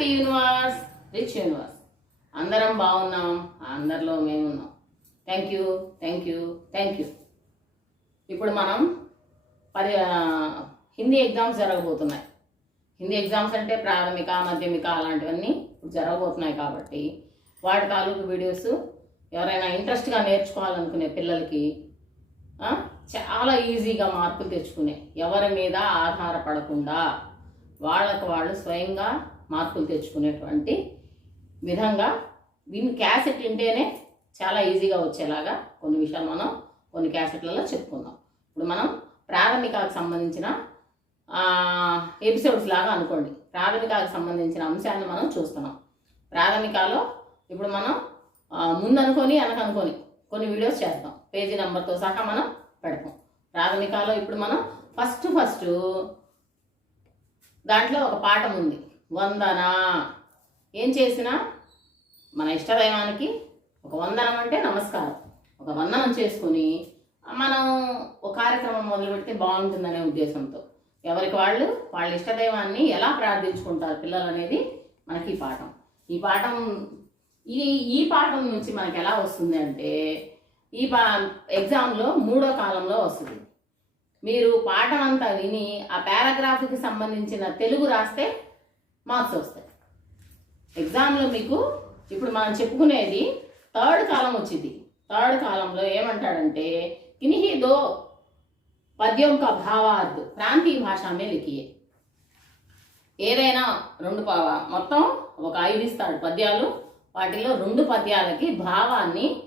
Happy universe rich universe. అందరం బాగున్నాం అందరిలో మేము ఉన్నాం thank you thank you thank you ఇప్పుడు మనం పరి హిందీ ఎగ్జామ్స్ జరగబోతున్నాయి. హిందీ ఎగ్జామ్స్ అంటే ప్రాథమిక మాధ్యమిక అలాంటివన్నీ ఇప్పుడు జరగబోతున్నాయి కాబట్టి వాటి తాలూకు వీడియోస్ ఎవరైనా ఇంట్రెస్ట్గా నేర్చుకోవాలనుకునే పిల్లలకి చాలా ఈజీగా మార్కులు తెచ్చుకునే ఎవరి మీద ఆధారపడకుండా వాళ్ళకు వాళ్ళు స్వయంగా మార్కులు తెచ్చుకునేటువంటి విధంగా దీన్ని క్యాసెట్ వింటేనే చాలా ఈజీగా వచ్చేలాగా కొన్ని విషయాలు మనం కొన్ని క్యాసెట్లలో చెప్పుకుందాం. ఇప్పుడు మనం ప్రాథమికాలకు సంబంధించిన ఎపిసోడ్స్ లాగా అనుకోండి. ప్రాథమికాలకు సంబంధించిన అంశాన్ని మనం చూస్తున్నాం. ప్రాథమికాలో ఇప్పుడు మనం ముందనుకొని ముందు అనుకొని వెనక అనుకొని కొన్ని వీడియోస్ చేస్తాం. పేజీ నెంబర్తో సహా మనం పెడతాం. ప్రాథమికాలో ఇప్పుడు మనం ఫస్ట్ ఫస్ట్ దాంట్లో ఒక పాఠం ఉంది. వందన? ఏం చేసినా మన ఇష్టదైవానికి ఒక వందనం అంటే నమస్కారం. ఒక వందనం చేసుకుని మనం ఒక కార్యక్రమం మొదలు పెడితే బాగుంటుందనే ఉద్దేశంతో. ఎవరికి వాళ్ళు? వాళ్ళ ఇష్టదైవాన్ని ఎలా ప్రార్థించుకుంటారు పిల్లలు అనేది మనకి ఈ పాఠం. ఈ పాఠం ఈ ఈ పాఠం నుంచి మనకి ఎలా వస్తుంది అంటే ఈ పా ఎగ్జామ్లో మూడో కాలంలో వస్తుంది. మీరు పాఠం అంతా విని ఆ పారాగ్రాఫ్కి సంబంధించిన తెలుగు రాస్తే మార్క్స్ వస్తాయి. ఎగ్జామ్లో మీకు ఇప్పుడు మనం చెప్పుకునేది థర్డ్ కాలం వచ్చింది. థర్డ్ కాలంలో ఏమంటాడంటే కినిహిదో పద్యం కా భావార్థ్ ప్రాంతీయ భాష మే లిఖియే. ఏదైనా రెండు ప- మొత్తం ఒక ఐదు ఇస్తాడు పద్యాలు. వాటిలో రెండు పద్యాలకి భావాన్ని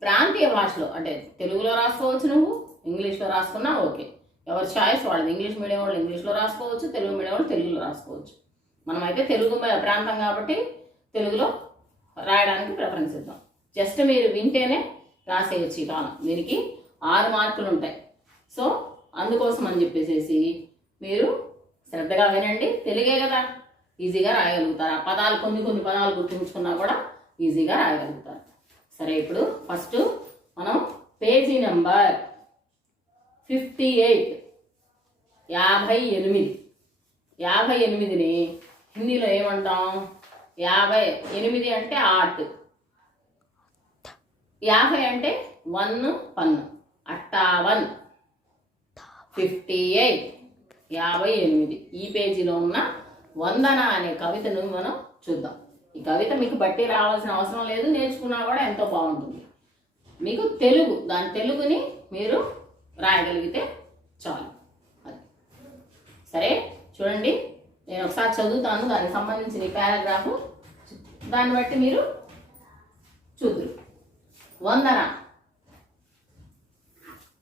ప్రాంతీయ భాషలో అంటే తెలుగులో రాసుకోవచ్చు నువ్వు ఇంగ్లీష్లో రాసుకున్నా ఓకే. ఎవరి చాయిస్ వాళ్ళది. ఇంగ్లీష్ మీడియం వాళ్ళు ఇంగ్లీష్లో రాసుకోవచ్చు తెలుగు మీడియం వాళ్ళు తెలుగులో రాసుకోవచ్చు. మనమైతే తెలుగు ప్రాంతం కాబట్టి తెలుగులో రాయడానికి ప్రిఫరెన్స్ ఇద్దాం. జస్ట్ మీరు వింటేనే రాసేయచ్చు ఈ కాలం దీనికి ఆరు మార్కులు ఉంటాయి. సో అందుకోసం అని చెప్పేసేసి మీరు శ్రద్ధగా వినండి. తెలుగే కదా. ఈజీగా రాయగలుగుతారు. ఆ పదాలు కొన్ని కొన్ని పదాలు గుర్తుంచుకున్నా కూడా ఈజీగా రాయగలుగుతారు. సరే ఇప్పుడు ఫస్ట్ మనం పేజీ నెంబర్ ఫిఫ్టీ ఎయిట్ యాభై ఎనిమిది. యాభై ఎనిమిదిని హిందీలో ఏమంటాం? యాభై ఎనిమిది అంటే ఆర్ట్. యాభై అంటే వన్ పన్ను అట్టావన్. Fifty eight. యాభై ఎనిమిది. ఈ పేజీలో ఉన్న వందన అనే కవితను మనం చూద్దాం. ఈ కవిత మీకు బట్టి రావాల్సిన అవసరం లేదు. నేర్చుకున్నా కూడా ఎంతో బాగుంటుంది. మీకు తెలుగు దాని తెలుగుని మీరు రాయగలిగితే చాలు. అది. సరే? చూడండి. ఒకసారి చదువుతాను దానికి సంబంధించిన పారాగ్రాఫ్. దాన్ని బట్టి మీరు చూద్దరు వందన.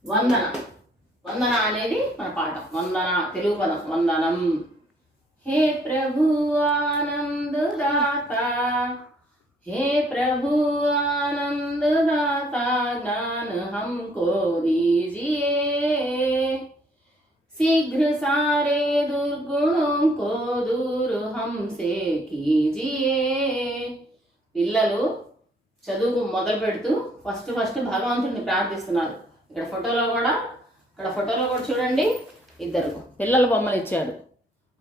వందన. వందన అనేది మన పాఠం. వందన తెలుగు పదం. వందనం. హే ప్రభు ఆనందదాత హే ప్రభు ఆనందదాత జ్ఞాన హమ్కో దీజియే शीघ्र सारे दुर्गुणों को दूर हमसे कीजिए పిల్లలు చదువు మొదలు పెడుతూ ఫస్ట్ ఫస్ట్ భగవంతుడిని ప్రార్థిస్తున్నారు ఇక్కడ ఫోటోలో కూడా ఇక్కడ ఫోటోలో కూడా చూడండి ఇద్దరు పిల్లల బొమ్మలు ఇచ్చాడు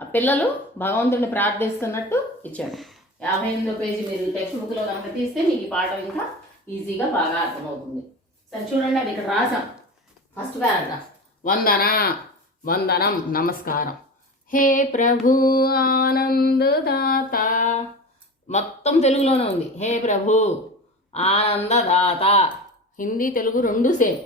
ఆ పిల్లలు భగవంతుడిని ప్రార్థిస్తున్నట్టు ఇచ్చాడు యాభై ఎనిమిదో పేజీ మీరు టెక్స్ట్ బుక్లో కనుక తీస్తే మీకు ఈ పాఠం ఇంకా ఈజీగా బాగా అర్థమవుతుంది సరే చూడండి అది ఇక్కడ రాసాం ఫస్ట్ పారాగ్రాఫ్ వందన వందనం నమస్కారం. హే ప్రభు ఆనందదాత. మొత్తం తెలుగులోనే ఉంది. హే ప్రభు ఆనందదాత. హిందీ తెలుగు రెండు సేమ్.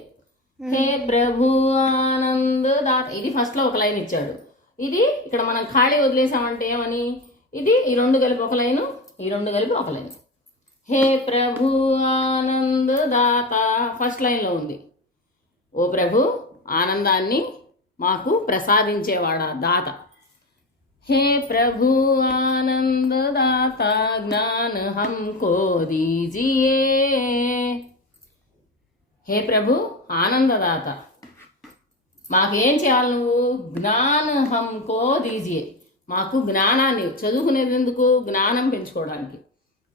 హే ప్రభు ఆనందదాత. ఇది ఫస్ట్లో ఒక లైన్ ఇచ్చాడు. ఇది ఇక్కడ మనం ఖాళీ వదిలేసామంటే ఏమని? ఇది ఈ రెండు కలిపి ఒక లైను ఈ రెండు కలిపి ఒక లైన్ హే ప్రభు ఆనందదాత. ఫస్ట్ లైన్లో ఉంది. ఓ ప్రభు ఆనందాన్ని మాకు ప్రసాదించేవాడా దాత. హే ప్రభు ఆనందదాత జ్ఞాన హంకో దీజియే హే ప్రభు ఆనందదాత మాకేం చేయాలి నువ్వు? జ్ఞాన హంకో దీజియే మాకు జ్ఞానాన్ని చదువుకునేది ఎందుకు? జ్ఞానం పెంచుకోవడానికి.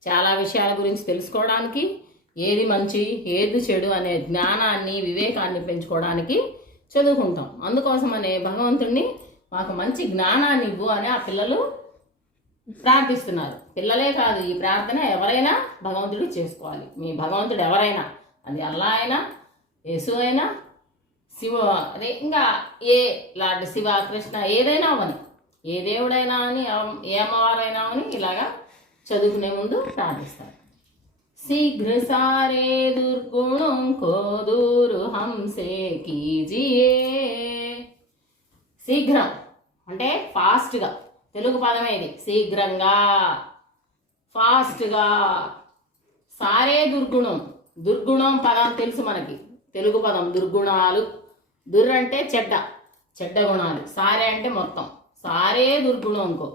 చాలా విషయాల గురించి తెలుసుకోవడానికి ఏది మంచి ఏది చెడు అనే జ్ఞానాన్ని వివేకాన్ని పెంచుకోవడానికి చదువుకుంటాం. అందుకోసమనే భగవంతుడిని మాకు మంచి జ్ఞానాన్ని ఇవ్వు అని ఆ పిల్లలు ప్రార్థిస్తున్నారు. పిల్లలే కాదు ఈ ప్రార్థన ఎవరైనా భగవంతుడు చేసుకోవాలి. మీ భగవంతుడు ఎవరైనా అది అల్లా అయినా యేసు అయినా శివ అదే ఇంకా ఏ లాంటి శివ కృష్ణ ఏదైనా అవని ఏ దేవుడైనా అని ఏ అమ్మవారైనా అని ఇలాగా చదువుకునే ముందు ప్రార్థిస్తారు. शीघ्र सारे दुर्गुणों को दूर हमसे कीजिए శీఘ్రం అంటే ఫాస్ట్గా తెలుగు పదమే ఇది శీఘ్రంగా ఫాస్ట్గా సారే దుర్గుణం దుర్గుణం పదం తెలుసు మనకి తెలుగు పదం దుర్గుణాలు దుర్ అంటే చెడ్డ చెడ్డ గుణాలు సారే అంటే మొత్తం సారే దుర్గుణంకో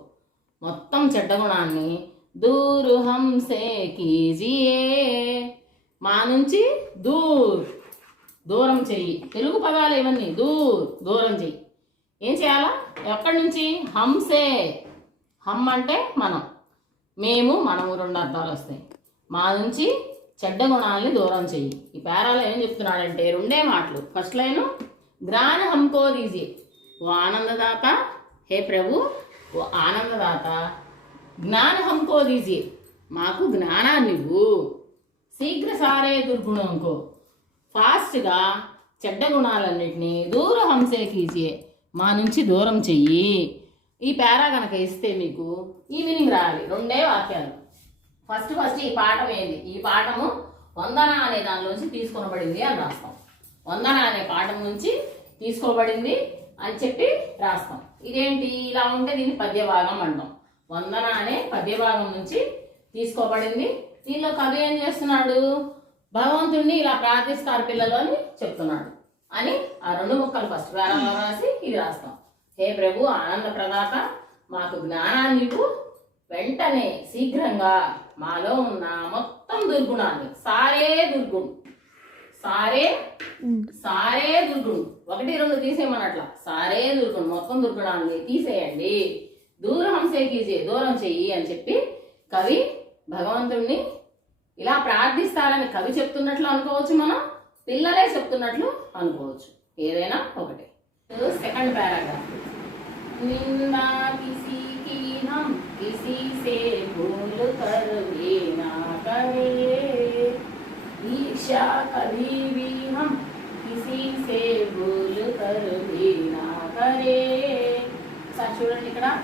మొత్తం చెడ్డ గుణాన్ని దూరు హంసే కీజియే మా నుంచి దూర్. దూరం చెయ్యి. తెలుగు పదాలు ఇవన్నీ. దూర్ దూరం చెయ్యి. ఏం చేయాలా? ఎక్కడి నుంచి? హంసే. హమ్ అంటే మనం. మేము మనము రెండు అర్థాలు వస్తాయి. మా నుంచి చెడ్డ గుణాలని దూరం చెయ్యి. ఈ పేరాలో ఏం చెప్తున్నాడంటే రెండే మాటలు. ఫస్ట్ లైన్ జ్ఞాన హంకో దీజీ. ఓ ఆనందదాత. హే ప్రభు ఓ ఆనందదాత. జ్ఞాన హంకో దీజీ. మాకు జ్ఞానాన్ని ఇవ్వు. శీఘ్ర సారే దుర్గుణంకో. ఫాస్ట్గా చెడ్డ గుణాలన్నింటినీ దూర హంసే మా నుంచి దూరం చెయ్యి. ఈ పేరా కనుక ఇస్తే మీకు ఈవినింగ్ రాయాలి రెండే వాక్యాలు. ఫస్ట్ ఫస్ట్ ఈ పాఠం ఏంది? ఈ పాఠము వందన అనే దానిలోంచి తీసుకొనబడింది అని రాస్తాం. వందన అనే పాఠం నుంచి తీసుకోబడింది అని చెప్పి రాస్తాం. ఇదేంటి? ఇలా ఉంటే దీన్ని పద్య భాగం అంటాం. వందన అనే పద్య భాగం నుంచి తీసుకోబడింది. దీనిలో కవి ఏం చేస్తున్నాడు? భగవంతుడిని ఇలా ప్రార్థిస్తారు పిల్లలు అని చెప్తున్నాడు. అని ఆ రెండు ముక్కలు ఫస్ట్ ప్రారంభంలో రాసి ఇది రాస్తాం. హే ప్రభు ఆనంద ప్రదాత మాకు జ్ఞానాన్ని వెంటనే శీఘ్రంగా మాలో ఉన్న మొత్తం దుర్గుణాన్ని సారే దుర్గుణం సారే సారే దుర్గుణం ఒకటి రెండు తీసేయమన్నట్ల సారే దుర్గుణం మొత్తం దుర్గుణాన్ని తీసేయండి. దూరహంసే కీజే దూరం చెయ్యి అని చెప్పి కవి భగవంతుణ్ణి ఇలా ప్రార్థిస్తారని కవి చెప్తున్నట్లు అనుకోవచ్చు మనం పిల్లలే చెప్తున్నట్లు అనుకోవచ్చు. ఏదైనా ఒకటి. Second paragraph. కిసి నా కిసి చూడండి ఇక్కడ.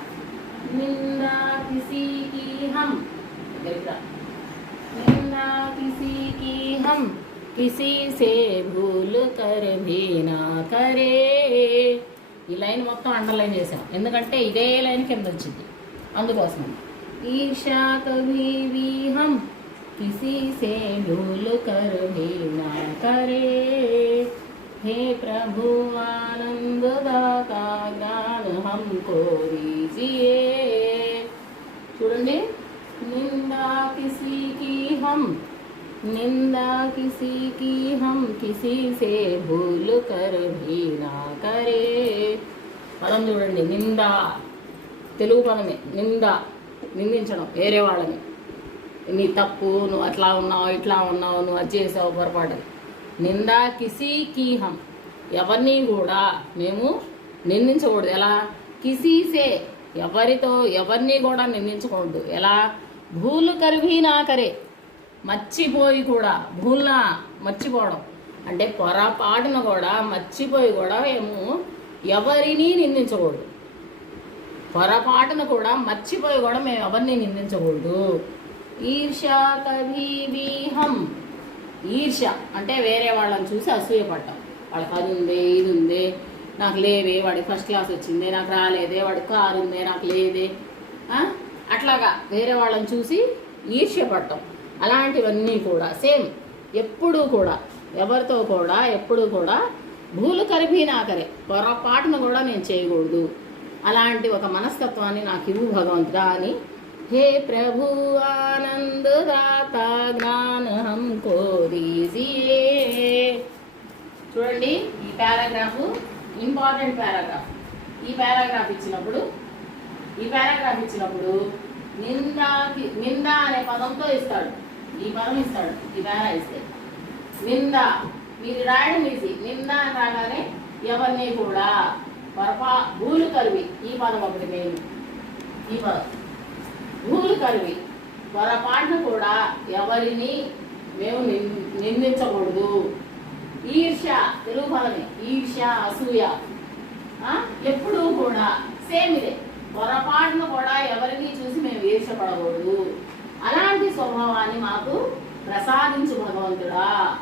నిందా కిసీ కి హమ్ దగ్గర निंदा किसी की हम किसी से भूल कर भी ना करे ఈ లైన్ మొత్తం అండర్లైన్ చేసాం ఎందుకంటే ఇదే లైన్ కింద వచ్చింది అందుకోసం ఈర్షా కభీ भी हम किसी से भूल कर भी ना करे हे प्रभु आनंद दाता ज्ञान हमको दीजिए చూడండి निंदा किसी की हम निंदा किसी की हम किसी से भूल कर भी ना करे పదం చూడండి నింద తెలుగు పదమే నింద నిందించడం వేరే వాళ్ళని నీ తప్పు నువ్వు అట్లా ఉన్నావు ఇట్లా ఉన్నావు నువ్వు అది చేసావు పొరపాటు నిందా కిసి కీ హం ఎవరిని కూడా మేము నిందించకూడదు. ఎలా? కిసీసే. ఎవరితో ఎవరిని కూడా నిందించకూడదు. ఎలా? భూలు కరివి కరే. మర్చిపోయి కూడా భూల్నా మర్చిపోవడం. అంటే పొరపాటున కూడా మర్చిపోయి కూడా మేము ఎవరిని నిందించకూడదు. పొరపాటున కూడా మర్చిపోయి కూడా మేము ఎవరిని నిందించకూడదు. ఈర్ష కభీ హం ఈర్ష్య. అంటే వేరే వాళ్ళని చూసి అసూయపడ్డాం. వాళ్ళకి అది ఉంది ఇది ఉంది నాకు లేవే వాడికి ఫస్ట్ క్లాస్ వచ్చింది నాకు రాలేదే వాడికి కారు ఉంది నాకు లేదే. అట్లాగా వేరే వాళ్ళని చూసి ఈర్ష్యపడటం అలాంటివన్నీ కూడా సేమ్. ఎప్పుడూ కూడా ఎవరితో కూడా ఎప్పుడూ కూడా భూలు కరిపి నాకరే పొరపాటును కూడా నేను చేయకూడదు. అలాంటి ఒక మనస్తత్వాన్ని నాకు ఇవ్వు భగవంతుడా అని హే ప్రభు आनंद दाता ज्ञान हमको दीजिए చూడండి ఈ పారాగ్రాఫ్ ఇంపార్టెంట్ పారాగ్రాఫ్. ఈ పారాగ్రాఫ్ ఇచ్చినప్పుడు ఈ పారాగ్రాఫ్ ఇచ్చినప్పుడు నిందాకి నింద అనే పదంతో ఇస్తాడు. ఈ పదం ఇస్తాడు ఈ పారా ఇస్తే. నింద మీరు రాయడం ఈజీ. నింద అని రాగానే ఎవరిని కూడా పొరపా భూలు కలివి ఈ పదం ఒకటి మెయిన్. ఈ పదం. కలివి పొరపాటున కూడా ఎవరిని మేము నిందించకూడదు. ఈర్ష్య తెలుగు పదమే ఈర్ష్య అసూయ. ఎప్పుడూ కూడా సేమ్ ఇదే. పొరపాటున కూడా ఎవరిని చూసి మేము ఈర్ష్యపడకూడదు. అలాంటి స్వభావాన్ని మాకు ప్రసాదించు భగవంతుడా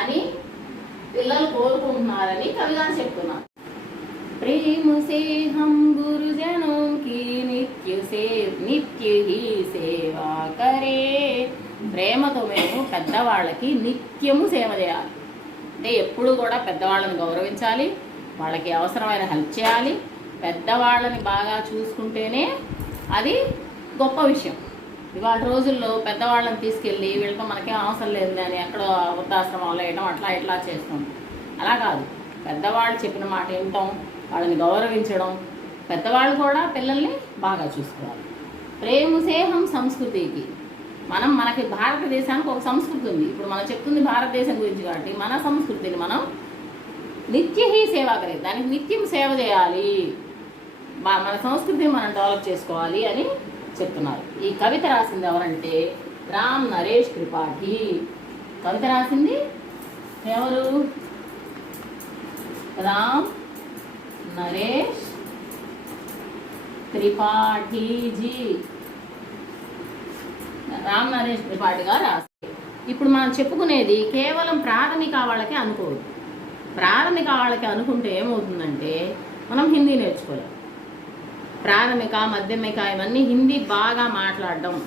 అని పిల్లలు కోరుకుంటున్నారని కవిగారు చెప్తున్నారు. प्रेम से हम गुरुजनों की नित्य से నిత్య ही సేవా కరే ప్రేమతో మేము పెద్దవాళ్ళకి నిత్యము సేవ చేయాలి అంటే ఎప్పుడు కూడా పెద్దవాళ్ళని గౌరవించాలి వాళ్ళకి అవసరమైన హెల్ప్ చేయాలి పెద్దవాళ్ళని బాగా చూసుకుంటేనే అది గొప్ప విషయం ఇవాళ రోజుల్లో పెద్దవాళ్ళని తీసుకెళ్ళి వీళ్ళతో మనకేం అవసరం లేదు అని ఎక్కడో వృద్ధాశ్రమంలో వేయడం అట్లా ఇట్లా చేస్తాం అలా కాదు పెద్దవాళ్ళు చెప్పిన మాట వినటం వాళ్ళని గౌరవించడం పెద్దవాళ్ళు కూడా పిల్లల్ని బాగా చూసుకోవాలి. ప్రేమ సేహం సంస్కృతికి. మనం మనకి భారతదేశానికి ఒక సంస్కృతి ఉంది. ఇప్పుడు మనం చెప్తుంది భారతదేశం గురించి కాబట్టి మన సంస్కృతిని మనం నిత్య హీ సేవ కరే దానికి నిత్యం సేవ చేయాలి. మన సంస్కృతిని మనం డెవలప్ చేసుకోవాలి అని చెప్తున్నారు. ఈ కవిత రాసింది ఎవరంటే రామ్ నరేష్ త్రిపాఠి. కవిత రాసింది ఎవరు? రామ్ నరేష్ త్రిపాఠీజీ రామ్ నరేష్ త్రిపాఠి గారు రాశారు. ఇప్పుడు మనం చెప్పుకునేది కేవలం ప్రాథమిక వాళ్ళకి అనుకోదు. ప్రాథమిక వాళ్ళకి అనుకుంటే ఏమవుతుందంటే మనం హిందీ నేర్చుకోలేం. ప్రాథమిక మధ్యమిక ఇవన్నీ హిందీ బాగా మాట్లాడడం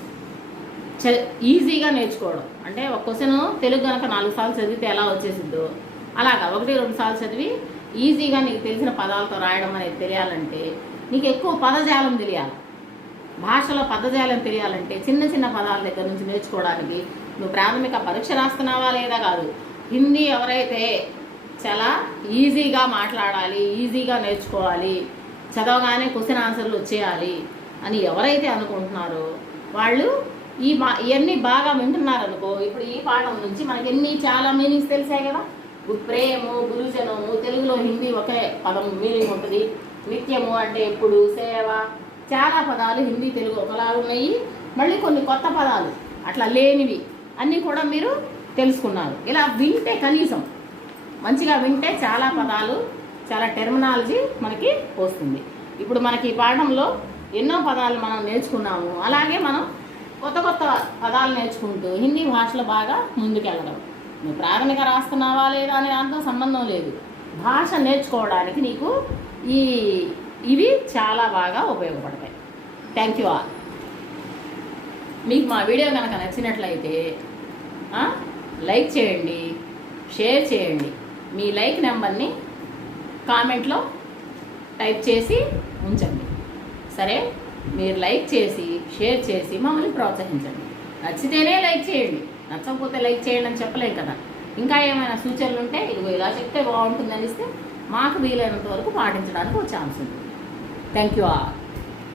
చ- ఈజీగా నేర్చుకోవడం. అంటే ఒక క్వశ్చన్ తెలుగు కనుక నాలుగు సార్లు చదివితే ఎలా వచ్చేసిద్దో అలాగా ఒకటి రెండు సార్లు చదివి ఈజీగా నీకు తెలిసిన పదాలతో రాయడం అనేది తెలియాలంటే నీకు ఎక్కువ పదజాలం తెలియాలి. భాషలో పదజాలం తెలియాలంటే చిన్న చిన్న పదాల దగ్గర నుంచి నేర్చుకోవడానికి నువ్వు ప్రాథమిక పరీక్ష రాస్తున్నావా లేదా కాదు. హిందీ ఎవరైతే చాలా ఈజీగా మాట్లాడాలి ఈజీగా నేర్చుకోవాలి చదవగానే క్వశ్చన్ ఆన్సర్లు వచ్చేయాలి అని ఎవరైతే అనుకుంటున్నారో వాళ్ళు ఈ మా ఇవన్నీ బాగా వింటున్నారనుకో ఇప్పుడు ఈ పాఠం నుంచి మనకి ఎన్ని చాలా మీనింగ్స్ తెలిసాయి కదా? గు- ప్రేము గురుజనము తెలుగులో హిందీ ఒకే పదం మీనింగ్ ఉంటుంది. నిత్యము అంటే ఎప్పుడు? సేవ. చాలా పదాలు హిందీ తెలుగు ఒకలా ఉన్నాయి. మళ్ళీ కొన్ని కొత్త పదాలు అట్లా లేనివి అన్నీ కూడా మీరు తెలుసుకున్నారు. ఇలా వింటే కనీసం మంచిగా వింటే చాలా పదాలు చాలా టెర్మినాలజీ మనకి వస్తుంది. ఇప్పుడు మనకి ఈ పాఠంలో ఎన్నో పదాలు మనం నేర్చుకున్నాము. అలాగే మనం కొత్త కొత్త పదాలు నేర్చుకుంటూ హిందీ భాషలో బాగా ముందుకెళ్ళడం నువ్వు ప్రాథమిక రాస్తున్నావా లేదా అనే దాంతో సంబంధం లేదు. భాష నేర్చుకోవడానికి నీకు ఈ ఇవి చాలా బాగా ఉపయోగపడతాయి. థ్యాంక్ యూ ఆల్ మీకు మా వీడియో కనుక నచ్చినట్లయితే లైక్ చేయండి షేర్ చేయండి. మీ లైక్ నెంబర్ని కామెంట్లో టైప్ చేసి ఉంచండి. సరే? మీరు లైక్ చేసి షేర్ చేసి మమ్మల్ని ప్రోత్సహించండి. నచ్చితేనే లైక్ చేయండి. నచ్చకపోతే లైక్ చేయండి అని చెప్పలేం కదా. ఇంకా ఏమైనా సూచనలు ఉంటే ఇదిగో ఇలా చెప్తే బాగుంటుందని ఇస్తే మాకు వీలైనంత వరకు పాటించడానికి ఒక ఛాన్స్ ఉంది. Thank you all.